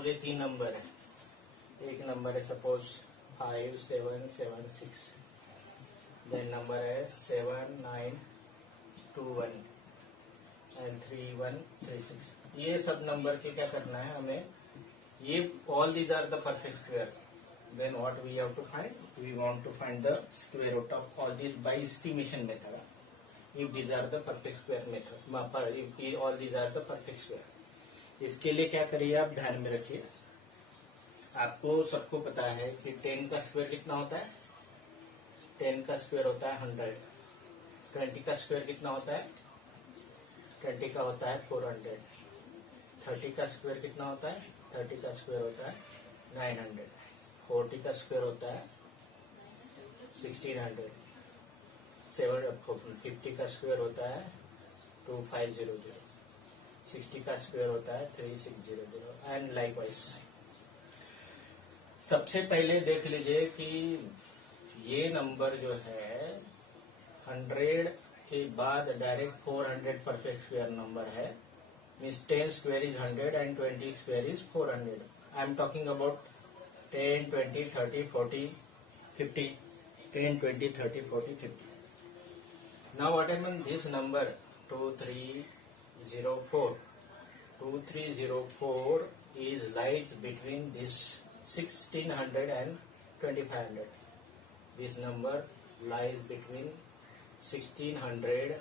Suppose ये 3 number है, एक नंबर है सपोज 5776, देन नंबर है 7921 एंड 3136। ये सब नंबर के क्या करना है हमें, ये all these are the perfect square, then what we have to find, we want to find the square root of all these by estimation method, if these are the perfect square method, if all these are the perfect square। इसके लिए क्या करिए आप ध्यान में रखिए, आपको सबको पता है कि 10 का स्क्वायर कितना होता है, 10 का स्क्वायर होता है 100, 20 का स्क्वायर कितना होता है, 20 का होता है 400, 30 का स्क्वायर कितना होता है, 30 का स्क्वायर होता है 900, 40 का स्क्वायर होता है 1600, 50 का स्क्वायर होता है 2500, 60 का स्क्वायर होता है 3600 एंड लाइकवाइज। सबसे पहले देख लीजिए कि ये नंबर जो है 100 के बाद डायरेक्ट 400 परफेक्ट स्क्वायर नंबर है, means 10 square is 100 and 20 square is 400। I am talking about 10, 20, 30, 40, 50, 10, 20, 30, 40, 50. Now what I mean, this number 2304, 2304 is lies between this 1600 and 2500. This number lies between 1600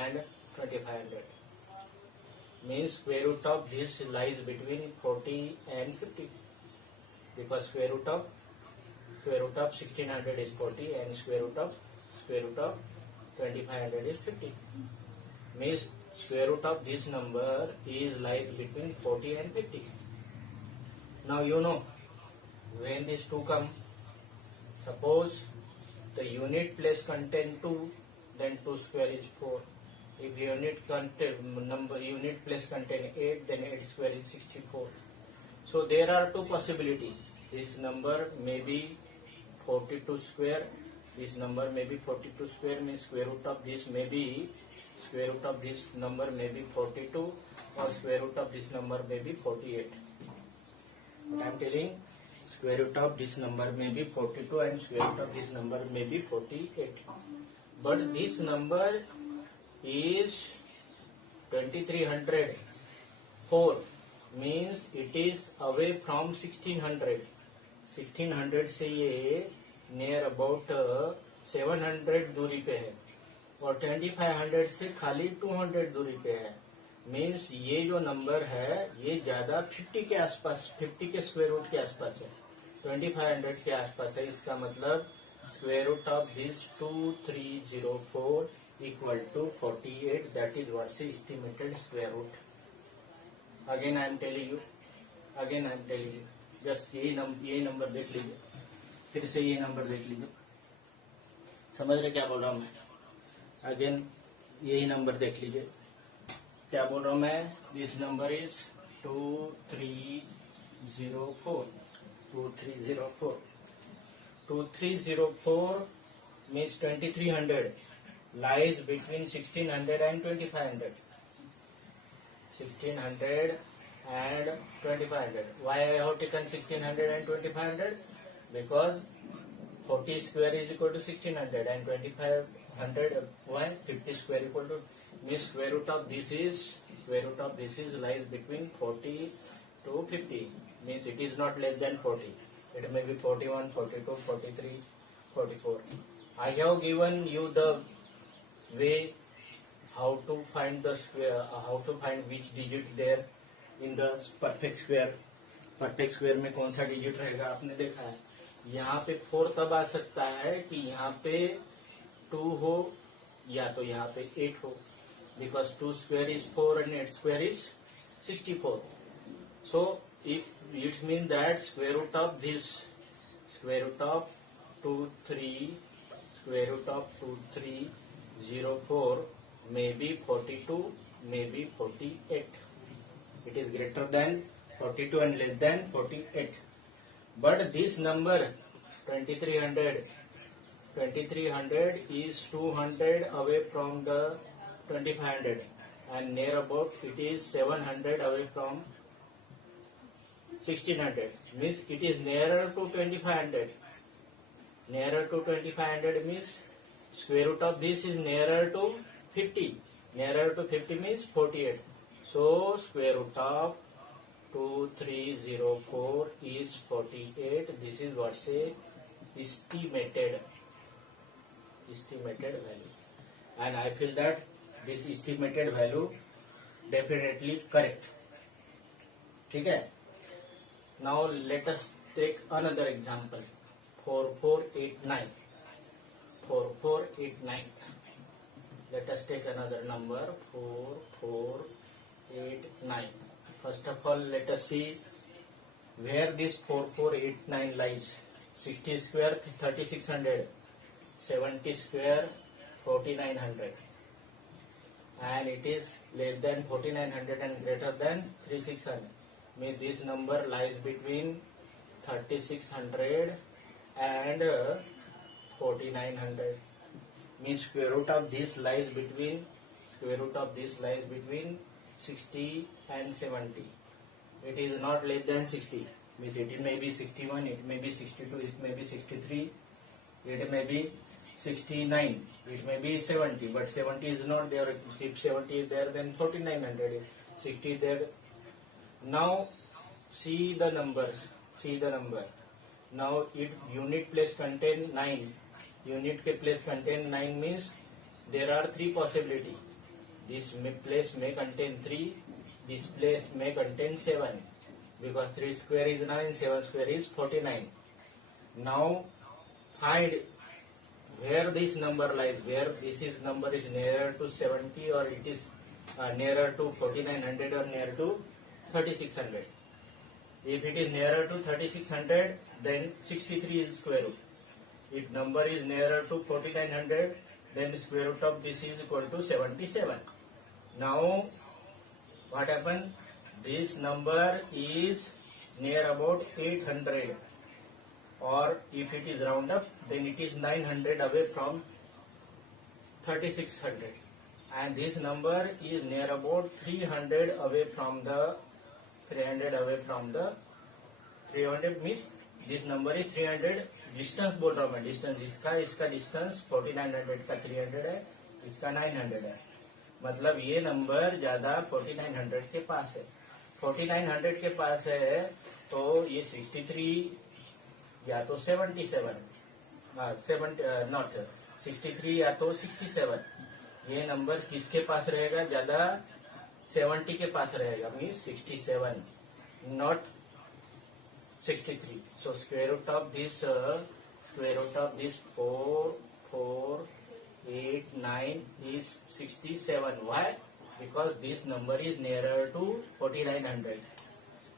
and 2500. Means square root of this lies between 40 and 50. Because square root of 1600 is 40 and square root of 2500 is 50. Means square root of this number is lies between 40 and 50. Now you know when these two come, suppose the unit place contain 2, then 2 square is 4. If unit place contain 8, then 8 square is 64. So there are two possibilities. This number may be 42 square. This number may be 42 square, means square root of this may be, square root of this number may be 42 or square root of this number may be 48. But I am telling square root of this number may be 42 and square root of this number may be 48. But this number is 2304, means it is away from 1600. 1600 से ये near about 700 दूरी पे है और 2500 से खाली 200 दूरी पे है। मीन्स ये जो नंबर है ये ज्यादा 50 के आसपास, 50 के स्क्वायर रूट के आसपास है, 2500 के आसपास है। इसका मतलब square root of this 2304 equal to 48, that is what's estimated square root. Again I am telling you, just ये नंबर देख लीजिए, फिर से ये नंबर देख लीजिए, समझ रहे क्या बोल रहा हूँ मैं। अगेन यही नंबर देख लीजिए, क्या बोल रहा हूँ मैं। This number is 2304 means 2300 lies between 1600 and 2500. 1600 and 2500. Why I have taken 1600 and 2500? Because 40 square is equal to 1600 and 2500 why 50 square equal to, means square root of this is lies between 40 to 50, means it is not less than 40. It may be 41, 42, 43, 44. I have given you the way how to find the square, how to find which digit there in the perfect square। Perfect square में कौन सा digit रहेगा आपने देखा है। यहाँ पे 4 तब आ सकता है कि यहाँ पे 2 हो या तो यहाँ पे 8 हो, because 2 square is 4 and 8 square is 64। So if it mean that square root of this, square root of 2304 may be 42, may be 48. It is greater than 42 and less than 48. But this number 2300 is 200 away from the 2500 and near about it is 700 away from 1600 means it is nearer to 2500. Nearer to 2500 means square root of this is nearer to 50. Nearer to 50 means 48. So square root of 2304 is 48. This is what say estimated value, and I feel that this estimated value definitely correct. ठीक है. Now let us take another example. 4489. 4489. Let us take another number. 4489. First of all, let us see where this 4489 lies. 60 square 3600, 70 square 4900, and it is less than 4900 and greater than 3600. Means this number lies between 3600 and 4900. Means square root of this lies between 60 and 70. It is not less than 60. Means it may be 61, it may be 62, it may be 63, it may be 69, it may be 70, but 70 is not there. If 70 is there, then 4900 is 60 is there. Now see the numbers. Now it unit place contain 9. Unit के place contain 9 means there are 3 possibility. This place may contain 3. This place may contain 7. Because 3 square is 9, 7 square is 49. Now find where this number lies, where this number is nearer to 70 or it is nearer to 4900 or nearer to 3600. If it is nearer to 3600, then 63 is square root. If number is nearer to 4900, then the square root of this is equal to 77. Now what happened? This number is near about 800, or if it is round up, then it is 900 away from 3600, and this number is near about 300 away from the 300 means this number is 300. Distance बोल रहा हूँ मैं, distance इसका distance 4900 का 300 है, इसका 900 है. मतलब ये नंबर ज्यादा 4900 के पास है. 4900 के पास है तो ये 63 या तो 77, नॉट 63 या तो 67. ये नंबर किसके पास रहेगा? ज्यादा 70 के पास रहेगा. Means 67, not 63. So square root of this 4489 is 67. Why? Because this number is nearer to 4900.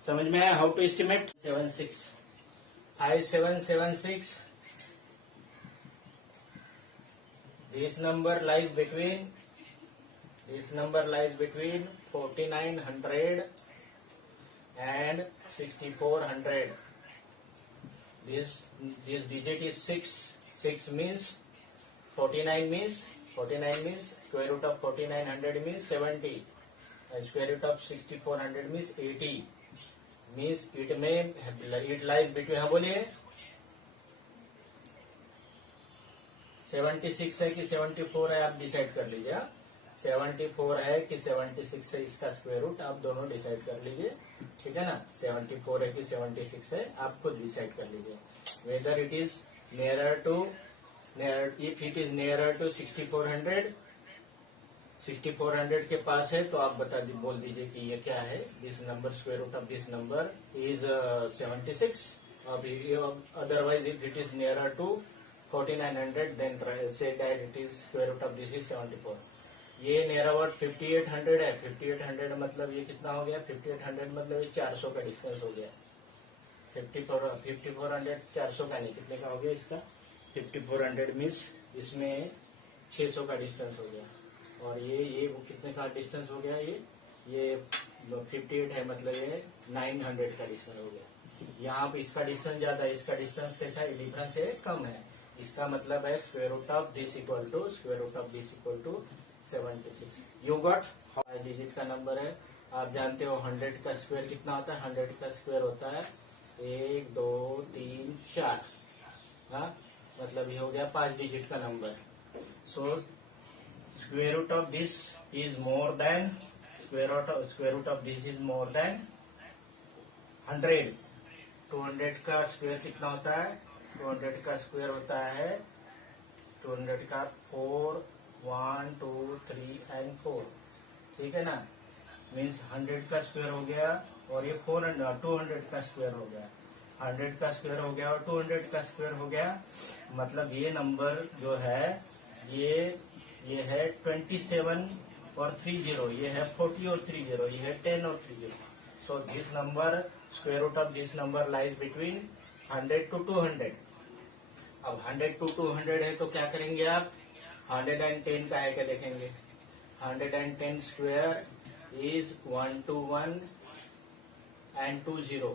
समझ में आया? How to estimate? 5776. This number lies between 4900 and 6400. This digit is 6. 6 means 49 means square root of 4900 means 70, and square root of 6400 means 80. Means it lies between. हाँ बोलिए 76 है कि 74 है, आप decide कर लीजिए. 74 है कि 76 है, इसका स्क्वायर रूट आप दोनों डिसाइड कर लीजिए. ठीक है ना? 74 है कि 76 है, आप खुद डिसाइड कर लीजिए. Whether it is if it is nearer to 6400 के पास है तो आप बोल दीजिए कि ये क्या है. This number square root of this number is 76. Otherwise if it is nearer to 4900 then say that it is square root of this is 74. ये नियर अबाउट 5800 है. 5800 मतलब ये कितना हो गया? 5800 मतलब ये 400 का डिस्टेंस हो गया. 5400 400 का नहीं, कितने का हो गया इसका? 5400 मीन्स इसमें 600 का डिस्टेंस हो गया. और ये वो कितने का डिस्टेंस हो गया? ये 58 है मतलब ये 900 का डिस्टेंस हो गया. यहाँ पे इसका डिस्टेंस ज्यादा है, इसका डिस्टेंस कैसा है? डिफरेंस है, कम है. इसका मतलब है square root of this equal to 76. You got? Digit का नंबर है आप जानते हो 100 का स्क्वायर कितना होता है? 100 का स्क्वायर होता है 1 2 3 4। हाँ, मतलब ये हो गया 5 डिजिट का number. So square root of this is more than square root of this is more than 100। 200 का स्क्वायर कितना होता है? 200 का स्क्वायर होता है 200 का 4 1 2 3 एंड 4। ठीक है ना? मीन्स 100 का स्क्वायर हो गया और ये 200 का स्क्वायर हो गया। 100 का स्क्वायर हो गया और 200 का स्क्वायर हो गया। मतलब ये नंबर जो है ये है 27 और 30, ये है 40 और 30, ये है 10 और 30। So this number square root of this number lies between 100 to 200। अब 100 to 200 है तो क्या करेंगे आप? 110 का है क्या देखेंगे? 110 square is 1 to 1 and 2 0,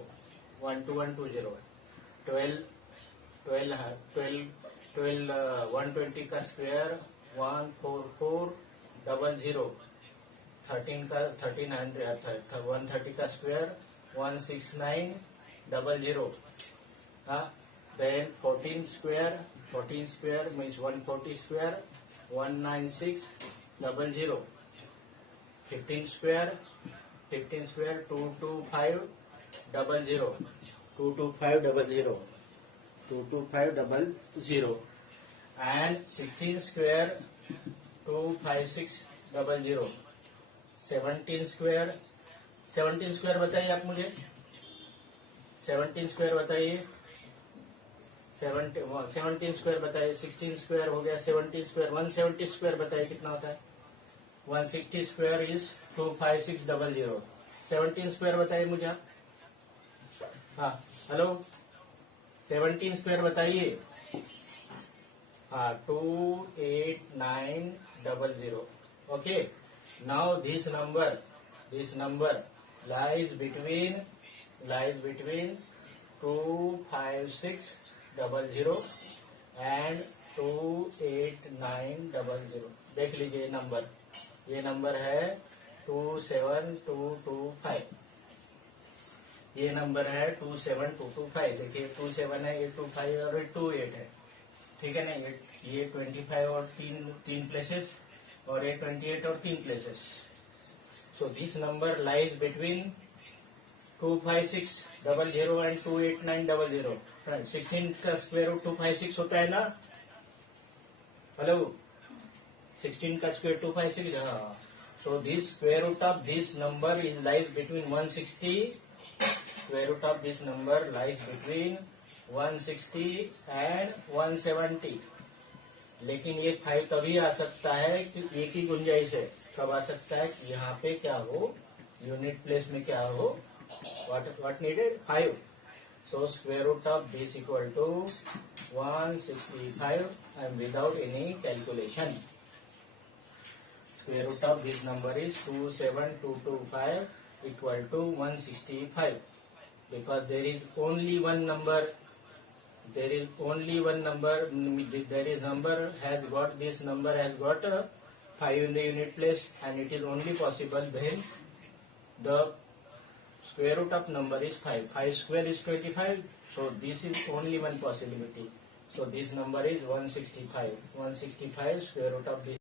1 to 1 2 0। 120 का स्क्वायर 14400। 130 का स्क्वायर 16900। हाँ, then 14 square means 140 square 19600। 15 square 22500। 22500 and 16 square 25600। 17 square बताइए आप मुझे। 17 स्क्वायर बताइए। 17 स्क्वायर बताइए। 16 स्क्वायर हो गया। 70 स्क्वायर 170 स्क्वायर बताइए कितना होता है? 160 स्क्वायर इज 25600। 17 स्क्वायर बताइए मुझे आप। हाँ, हेलो, 17 स्क्वायर बताइए। हाँ, 28900। Okay, now this number lies between 25600 and 28900। देख लीजिए ये नंबर है 27225। ये नंबर है 27225। देखिए 27 है, ये 25 और ये 28 है। ठीक है ना? ये 25 और तीन प्लेसेस और ये 28 और 3 places. So this number lies between 25600 and 28900। 16 का स्क्वायर रूट 256 होता है ना? हेलो, 16 का स्क्वायर 256। हाँ, so this square root of this number is lies between 160। Square root of this number lies between 160 and 170। लेकिन ये 5 तभी आ सकता है कि एक ही गुंजाइश है। कब आ सकता है? यहाँ पे क्या हो, यूनिट प्लेस में क्या हो, what needed 5। so square root of this equal to 165 and without any calculation square root of this number is 27225 equal to 165 because there is only one number this number has got a 5 in the unit place and it is only possible when the square root of number is 5. 5 square is 25. So this is only one possibility. So this number is 165. 165 square root of this